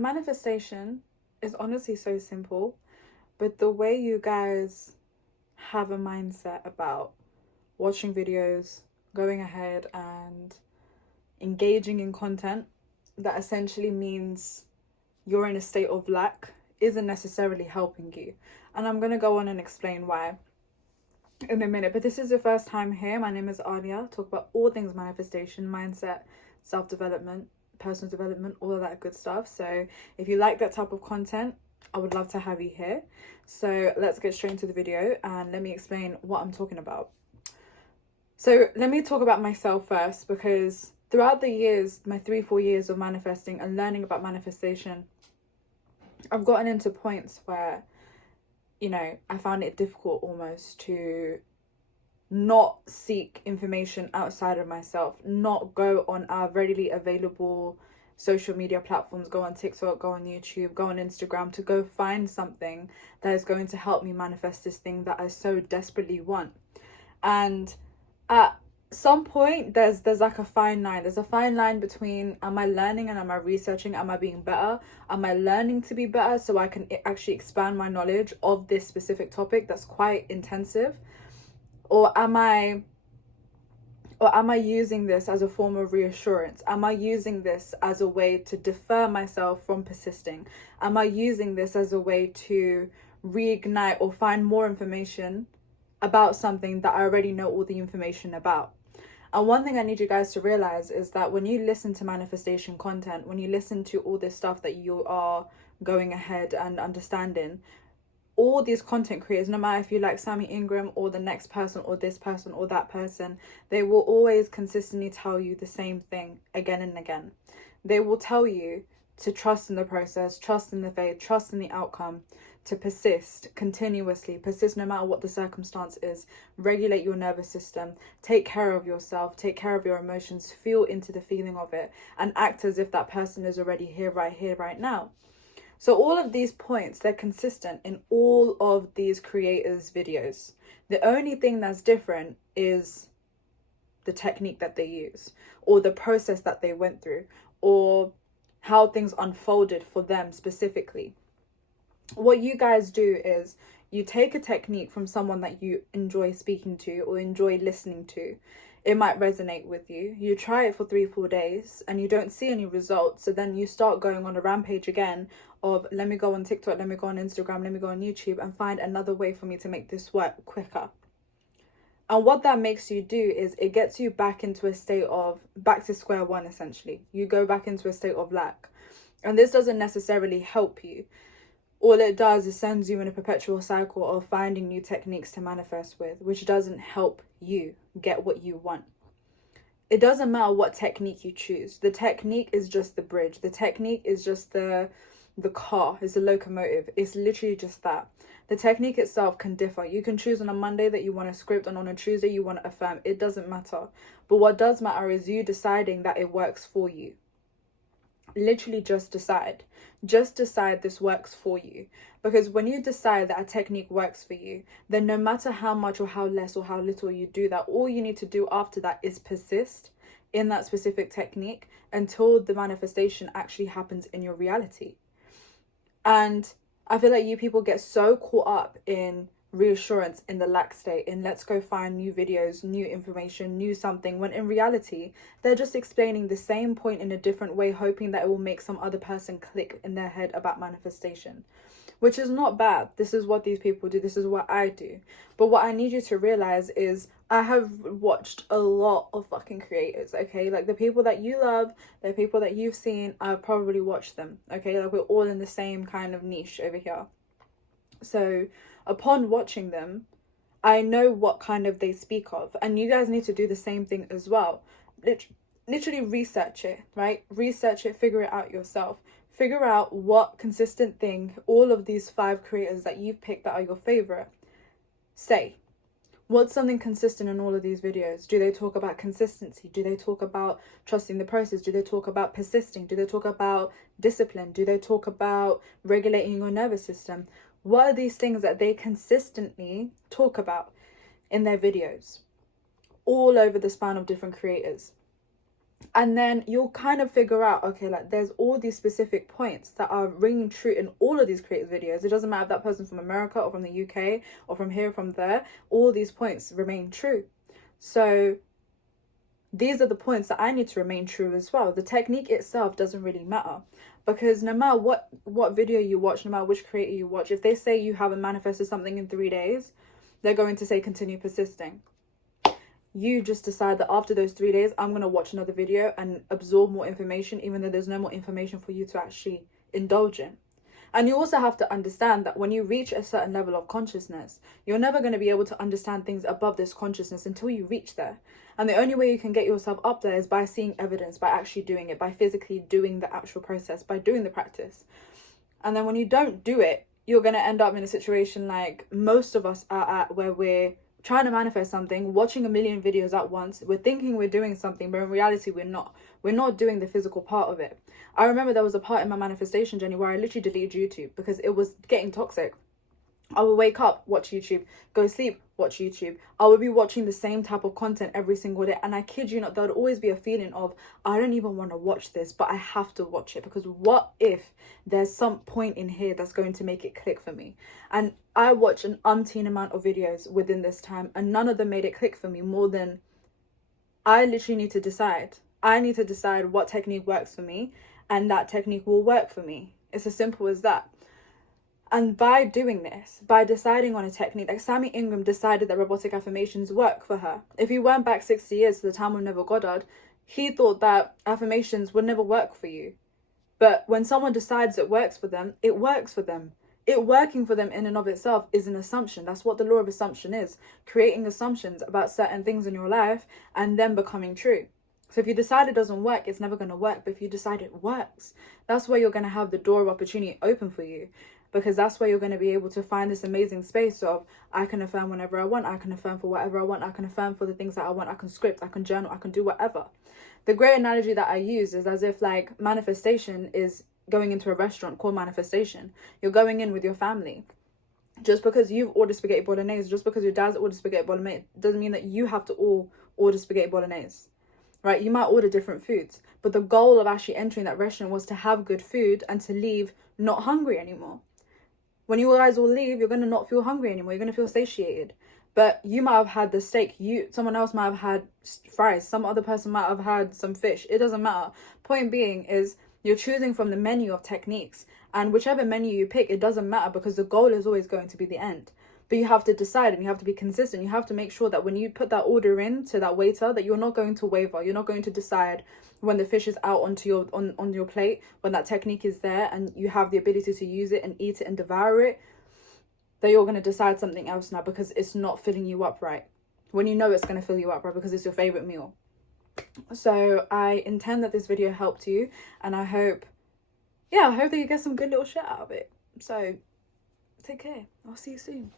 manifestation is honestly so simple, but the way you guys have a mindset about watching videos, going ahead and engaging in content that essentially means you're in a state of lack isn't necessarily helping you. And I'm going to go on and explain why in a minute. But this is the first time here. My name is Aaliyah. Talk about all things manifestation, mindset, self-development, personal development, all of that good stuff. So if you like that type of content, I would love to have you here. So let's get straight into the video and let me explain what I'm talking about. So let me talk about myself first, because throughout the years, my 3-4 years of manifesting and learning about manifestation, I've gotten into points where, you know, I found it difficult almost to not seek information outside of myself, not go on our readily available social media platforms, go on TikTok, go on YouTube, go on Instagram to go find something that is going to help me manifest this thing that I so desperately want. And at some point there's like a fine line. There's a fine line between, am I learning and am I researching? Am I being better? Am I learning to be better so I can actually expand my knowledge of this specific topic that's quite intensive? Or am I using this as a form of reassurance? Am I using this as a way to defer myself from persisting? Am I using this as a way to reignite or find more information about something that I already know all the information about? And one thing I need you guys to realize is that when you listen to manifestation content, when you listen to all this stuff that you are going ahead and understanding, all these content creators, no matter if you like Sammy Ingram or the next person or this person or that person, they will always consistently tell you the same thing again and again. They will tell you to trust in the process, trust in the faith, trust in the outcome, to persist continuously, persist no matter what the circumstance is, regulate your nervous system, take care of yourself, take care of your emotions, feel into the feeling of it, and act as if that person is already here, right now. So all of these points, they're consistent in all of these creators' videos. The only thing that's different is the technique that they use, or the process that they went through, or how things unfolded for them specifically. What you guys do is you take a technique from someone that you enjoy speaking to or enjoy listening to. It might resonate with you. You try it for 3-4 days and you don't see any results. So then you start going on a rampage again of, let me go on TikTok, let me go on Instagram, let me go on YouTube and find another way for me to make this work quicker. And what that makes you do is it gets you back into a state of, back to square one essentially. You go back into a state of lack. And this doesn't necessarily help you. All it does is sends you in a perpetual cycle of finding new techniques to manifest with, which doesn't help you get what you want. It doesn't matter what technique you choose. The technique is just the bridge. The technique is just the car, is the locomotive. It's literally just that. The technique itself can differ. You can choose on a Monday that you want to script and on a Tuesday you want to affirm. It doesn't matter. But what does matter is you deciding that it works for you. Literally just decide. Just decide this works for you. Because when you decide that a technique works for you, then no matter how much or how less or how little you do that, all you need to do after that is persist in that specific technique until the manifestation actually happens in your reality. And I feel like you people get so caught up in reassurance, in the lack state, in let's go find new videos, new information, new something, when in reality they're just explaining the same point in a different way, hoping that it will make some other person click in their head about manifestation, which is not bad. This is what these people do. This is what I do. But what I need you to realize is I have watched a lot of fucking creators, okay? Like the people that you love, the people that you've seen, I've probably watched them, okay? Like we're all in the same kind of niche over here. So upon watching them, I know what kind of they speak of. And you guys need to do the same thing as well. Literally research it, right? Research it, figure it out yourself. Figure out what consistent thing all of these 5 creators that you've picked that are your favorite say. What's something consistent in all of these videos? Do they talk about consistency? Do they talk about trusting the process? Do they talk about persisting? Do they talk about discipline? Do they talk about regulating your nervous system? What are these things that they consistently talk about in their videos all over the span of different creators? And then you'll kind of figure out, okay, like there's all these specific points that are ringing true in all of these creative videos. It doesn't matter if that person's from America or from the UK or from here, from there, all these points remain true. So these are the points that I need to remain true as well. The technique itself doesn't really matter, because no matter what video you watch, no matter which creator you watch, if they say you haven't manifested something in 3 days, they're going to say continue persisting. You just decide that after those 3 days, I'm going to watch another video and absorb more information, even though there's no more information for you to actually indulge in. And you also have to understand that when you reach a certain level of consciousness, you're never going to be able to understand things above this consciousness until you reach there. And the only way you can get yourself up there is by seeing evidence, by actually doing it, by physically doing the actual process, by doing the practice. And then when you don't do it, you're going to end up in a situation like most of us are at, where we're trying to manifest something, watching a million videos at once. We're thinking we're doing something, but in reality, we're not. We're not doing the physical part of it. I remember there was a part in my manifestation journey where I literally deleted YouTube because it was getting toxic. I would wake up, watch YouTube, go sleep, watch YouTube. I would be watching the same type of content every single day. And I kid you not, there would always be a feeling of, I don't even want to watch this, but I have to watch it, because what if there's some point in here that's going to make it click for me? And I watched an umpteen amount of videos within this time, and none of them made it click for me more than I literally need to decide. I need to decide what technique works for me, and that technique will work for me. It's as simple as that. And by doing this, by deciding on a technique, like Sammy Ingram decided that robotic affirmations work for her. If you went back 60 years to the time of Neville Goddard, he thought that affirmations would never work for you. But when someone decides it works for them, it works for them. It working for them in and of itself is an assumption. That's what the law of assumption is. Creating assumptions about certain things in your life and then becoming true. So if you decide it doesn't work, it's never going to work. But if you decide it works, that's where you're going to have the door of opportunity open for you. Because that's where you're going to be able to find this amazing space of, I can affirm whenever I want, I can affirm for whatever I want, I can affirm for the things that I want, I can script, I can journal, I can do whatever. The great analogy that I use is as if like manifestation is going into a restaurant called manifestation. You're going in with your family. Just because you've ordered spaghetti bolognese, just because your dad's ordered spaghetti bolognese, doesn't mean that you have to all order spaghetti bolognese. Right? You might order different foods, but the goal of actually entering that restaurant was to have good food and to leave not hungry anymore. When you guys all leave, you're going to not feel hungry anymore. You're going to feel satiated. But you might have had the steak. Someone else might have had fries. Some other person might have had some fish. It doesn't matter. Point being is you're choosing from the menu of techniques. And whichever menu you pick, it doesn't matter, because the goal is always going to be the end. But you have to decide, and you have to be consistent. You have to make sure that when you put that order in to that waiter, that you're not going to waver. You're not going to decide when the fish is out onto your on your plate, when that technique is there and you have the ability to use it and eat it and devour it, that you're going to decide something else now because it's not filling you up right. When you know it's going to fill you up right, because it's your favorite meal. So I intend that this video helped you, and I hope that you get some good little shit out of it. So take care. I'll see you soon.